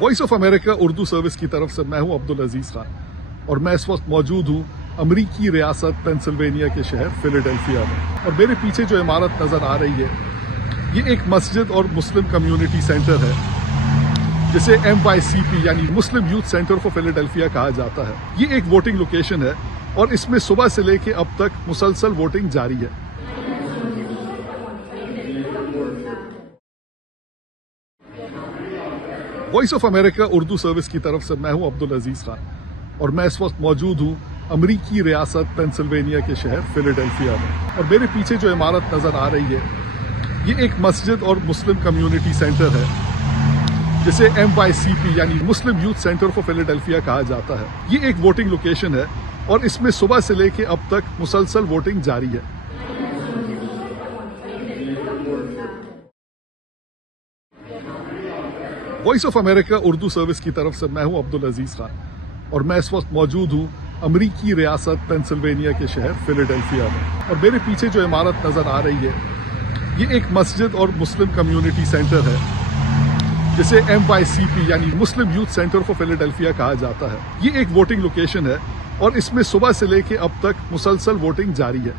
Voice of America Urdu service की तरफ से मैं हूं अब्दुल अजीज खान और मैं इस वक्त मौजूद हूं अमरीकी रियासत पेंसिल्वेनिया के शहर फिलाडेल्फिया में। और मेरे पीछे जो इमारत नजर आ रही है ये एक मस्जिद और मुस्लिम कम्युनिटी सेंटर है जिसे MYCP यानी मुस्लिम यूथ सेंटर फॉर फिलाडेल्फिया कहा जाता है। ये एक वोटिंग लोकेशन है और इसमें सुबह से लेकर अब तक मुसलसल वोटिंग जारी है। Voice of America Urdu service की तरफ से मैं हूं अब्दुल अजीज खान और मैं इस वक्त मौजूद हूं अमरीकी रियासत पेंसिल्वेनिया के शहर फिलाडेल्फिया में। और मेरे पीछे जो इमारत नजर आ रही है ये एक मस्जिद और मुस्लिम कम्युनिटी सेंटर है जिसे MYCP यानी मुस्लिम यूथ सेंटर फॉर फिलाडेल्फिया कहा जाता है। ये एक वोटिंग लोकेशन है और इसमें सुबह से लेकर अब तक मुसलसल वोटिंग जारी है। Voice of America Urdu service की तरफ से मैं हूं अब्दुल अजीज खान और मैं इस वक्त मौजूद हूं अमरीकी रियासत पेंसिल्वेनिया के शहर फिलाडेल्फिया में। और मेरे पीछे जो इमारत नजर आ रही है ये एक मस्जिद और मुस्लिम कम्युनिटी सेंटर है जिसे MYCP यानी मुस्लिम यूथ सेंटर फॉर फिलाडेल्फिया कहा जाता है। ये एक वोटिंग लोकेशन है और इसमें सुबह से लेकर अब तक मुसलसल वोटिंग जारी है।